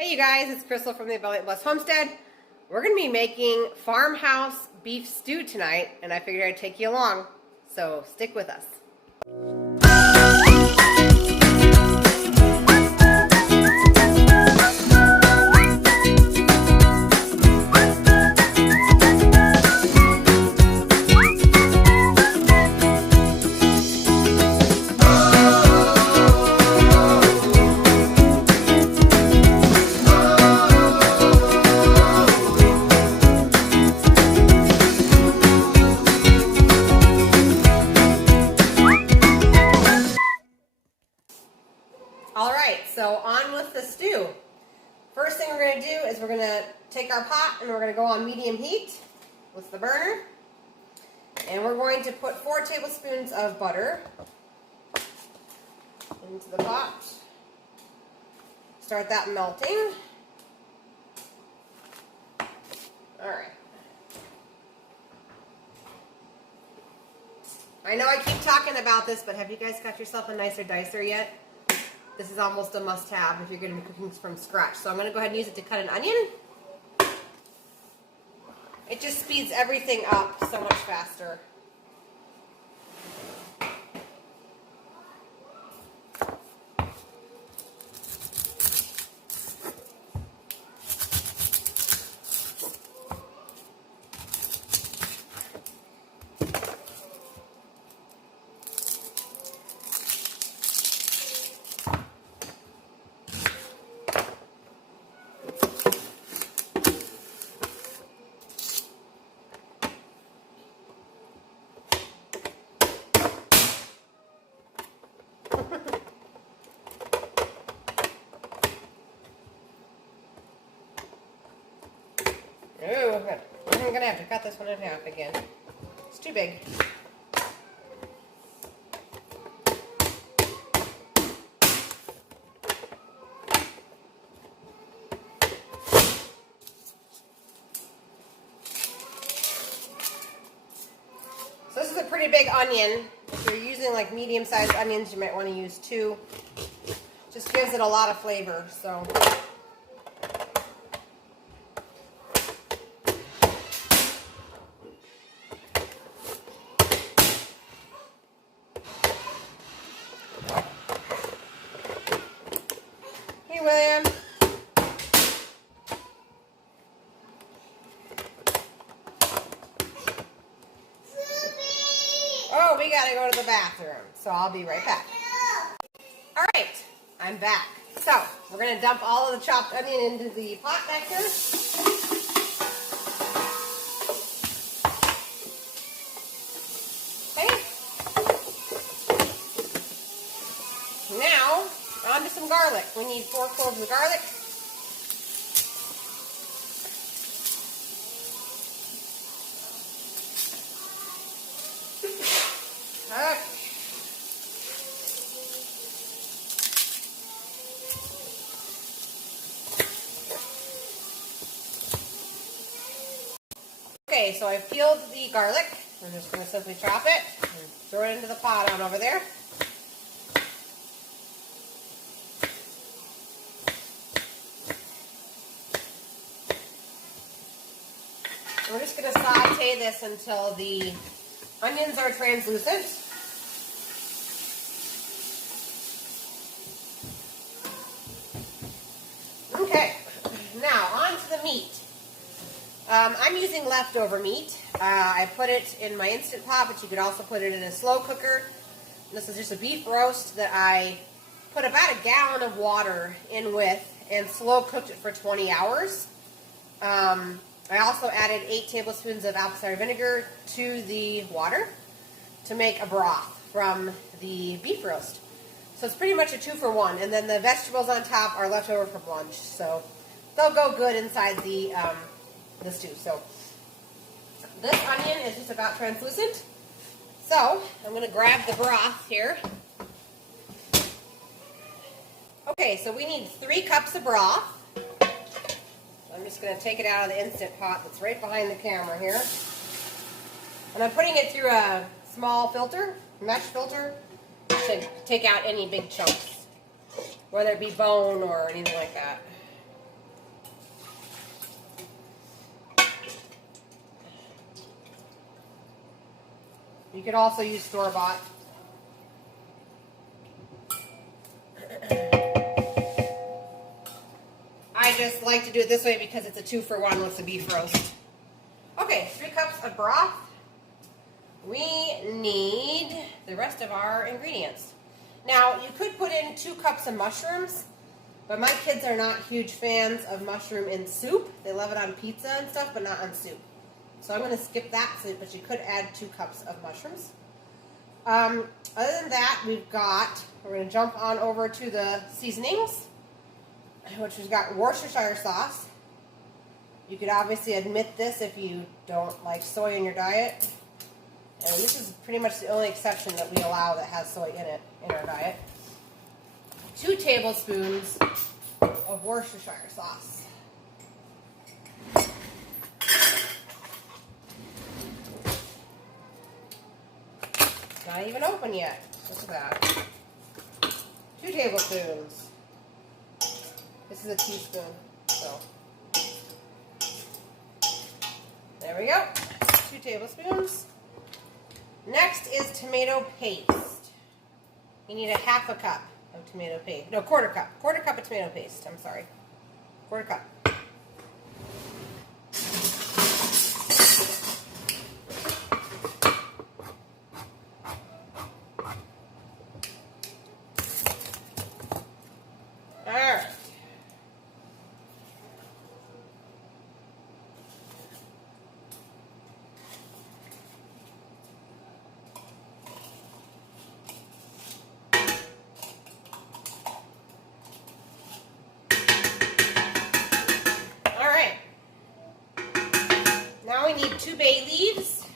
Hey you guys, it's Crystal from the Abundant Blessed Homestead. We're going to be making farmhouse beef stew tonight, and I figured I'd take you along, so stick with us. Alright, so on with the stew. First thing we're going to do is we're going to take our pot and we're going to go on medium heat with the burner. And we're going to put 4 tablespoons of butter into the pot. Start that melting. Alright. I know I keep talking about this, but have you guys got yourself a nicer dicer yet? This is almost a must-have if you're going to be cooking from scratch. So I'm going to go ahead and use it to cut an onion. It just speeds everything up so much faster. Oh, I'm going to have to cut this one in half again. It's too big. So this is a pretty big onion. If you're using like medium-sized onions, you might want to use 2. Just gives it a lot of flavor, so... William. Oh, we gotta go to the bathroom, so I'll be right back. Alright, I'm back. So, we're gonna dump all of the chopped onion into the pot back here. Okay. Now, on to some garlic. We need 4 cloves of garlic. Okay, so I've peeled the garlic. I'm just going to simply chop it and throw it into the pot on over there. We're just going to saute this until the onions are translucent. Okay, now on to the meat. I'm using leftover meat. I put it in my Instant Pot, but you could also put it in a slow cooker. This is just a beef roast that I put about 1 gallon of water in with and slow cooked it for 20 hours. I also added 8 tablespoons of apple cider vinegar to the water to make a broth from the beef roast. So it's pretty much a 2-for-1. And then the vegetables on top are left over from lunch. So they'll go good inside the stew. So this onion is just about translucent. So I'm going to grab the broth here. Okay, so we need 3 cups of broth. I'm just going to take it out of the Instant Pot that's right behind the camera here. And I'm putting it through a small filter, mesh filter, to take out any big chunks, whether it be bone or anything like that. You could also use store-bought. I just like to do it this way because it's a 2-for-1 with the beef roast. Okay, 3 cups of broth. We need the rest of our ingredients. Now, you could put in 2 cups of mushrooms, but my kids are not huge fans of mushroom in soup. They love it on pizza and stuff, but not on soup. So I'm going to skip that, but you could add 2 cups of mushrooms. Other than that, we're going to jump on over to the seasonings, which has got Worcestershire sauce. You could obviously omit this if you don't like soy in your diet. And this is pretty much the only exception that we allow that has soy in it in our diet. 2 tablespoons of Worcestershire sauce. It's not even open yet. Look at that. 2 tablespoons. This is a teaspoon. So there we go. 2 tablespoons. Next is tomato paste. You need a 1/2 cup of tomato paste. No, 1/4 cup. 1/4 cup of tomato paste. I'm sorry. 1/4 cup. Alright. Now we need 2 bay leaves.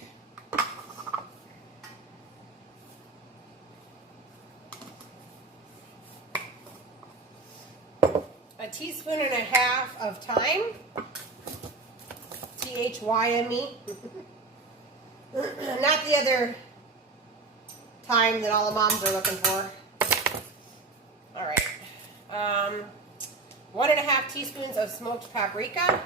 A 1.5 teaspoons of thyme. T-H-Y-M-E. Not the other thyme that all the moms are looking for. All right. 1.5 teaspoons of smoked paprika.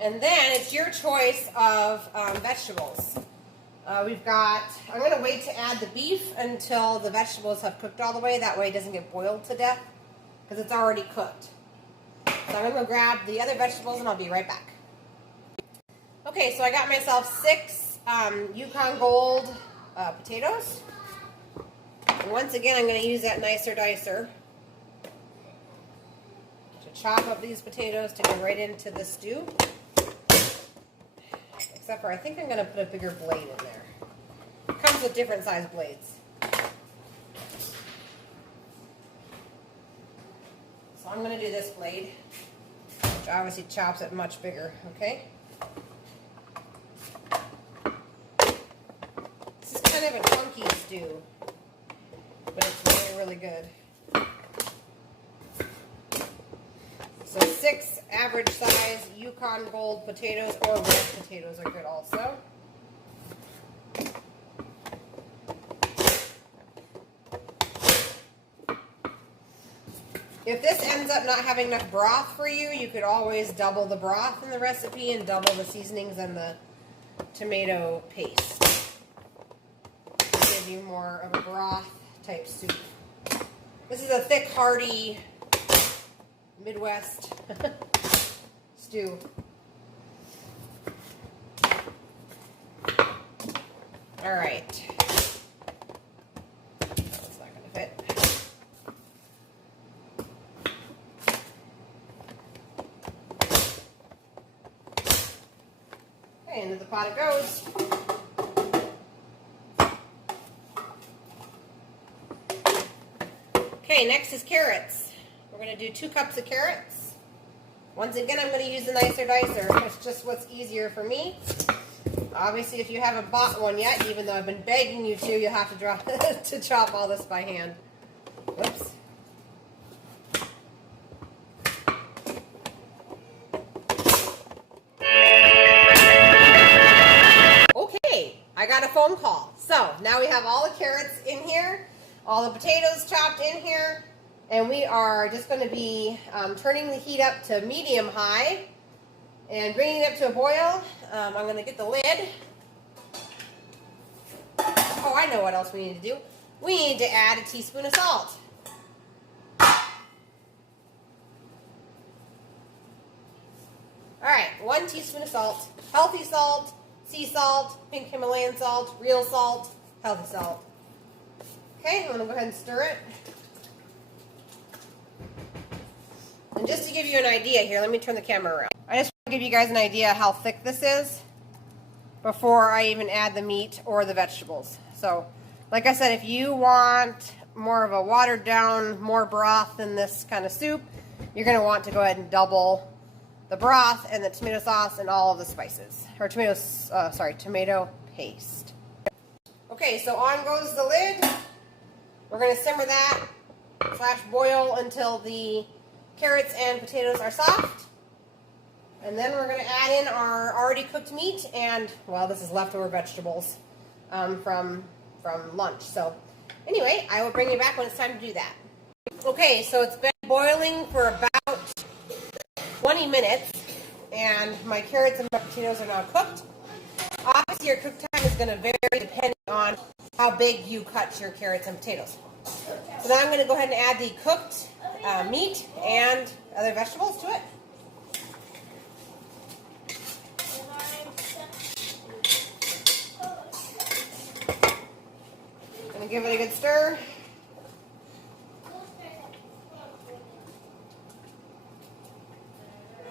And then it's your choice of vegetables. I'm going to wait to add the beef until the vegetables have cooked all the way. That way it doesn't get boiled to death because it's already cooked. So I'm going to grab the other vegetables and I'll be right back. Okay, so I got myself 6 Yukon Gold potatoes. And once again, I'm going to use that nicer dicer to chop up these potatoes to go right into the stew. Except for I think I'm going to put a bigger blade in there. It comes with different size blades. So I'm going to do this blade, which obviously chops it much bigger, okay? This is kind of a chunky stew, but it's really, really good. So 6 average size Yukon Gold potatoes, or red potatoes are good also. If this ends up not having enough broth for you, you could always double the broth in the recipe and double the seasonings and the tomato paste. Give you more of a broth type soup. This is a thick, hearty Midwest stew. All right. That's not going to fit. Okay, into the pot it goes. Okay, next is carrots. We're going to do 2 cups of carrots. Once again, I'm going to use the nicer dicer. It's just what's easier for me. Obviously, if you haven't bought one yet, even though I've been begging you to, you'll have to chop all this by hand. Whoops. Okay, I I got a phone call. So now we have all the carrots in here, all the potatoes chopped in here, and we are just going to be turning the heat up to medium-high and bringing it up to a boil. I'm going to get the lid. Oh, I know what else we need to do. We need to add a teaspoon of salt. Alright, 1 teaspoon of salt. Healthy salt, sea salt, pink Himalayan salt, real salt, healthy salt. Okay, I'm going to go ahead and stir it. And just to give you an idea here, let me turn the camera around. I just want to give you guys an idea how thick this is before I even add the meat or the vegetables. So, like I said, if you want more of a watered down, more broth in this kind of soup, you're going to want to go ahead and double the broth and the tomato sauce and all of the spices. Or tomato paste. Okay, so on goes the lid. We're going to simmer that / boil until the carrots and potatoes are soft. And then we're going to add in our already cooked meat and, well, this is leftover vegetables from lunch. So anyway, I will bring you back when it's time to do that. Okay, so it's been boiling for about 20 minutes, and my carrots and my potatoes are now cooked. Obviously, your cook time is going to vary depending on how big you cut your carrots and potatoes. So now I'm going to go ahead and add the cooked meat and other vegetables to it. Going to give it a good stir.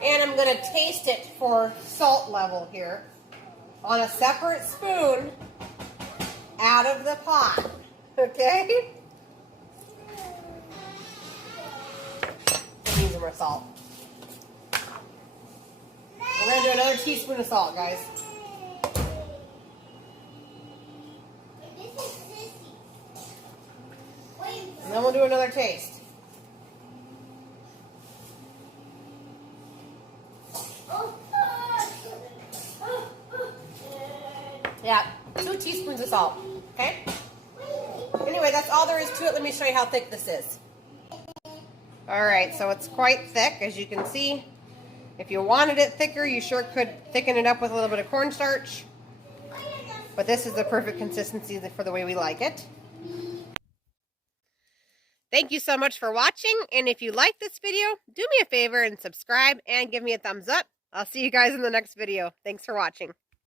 And I'm going to taste it for salt level here on a separate spoon out of the pot. Okay? I'm using more salt. We're going to do another teaspoon of salt, guys. And then we'll do another taste. Yeah, 2 teaspoons of salt, okay? Anyway, that's all there is to it. Let me show you how thick this is. Alright, so it's quite thick, as you can see. If you wanted it thicker, you sure could thicken it up with a little bit of cornstarch. But this is the perfect consistency for the way we like it. Thank you so much for watching, and if you like this video, do me a favor and subscribe and give me a thumbs up. I'll see you guys in the next video. Thanks for watching.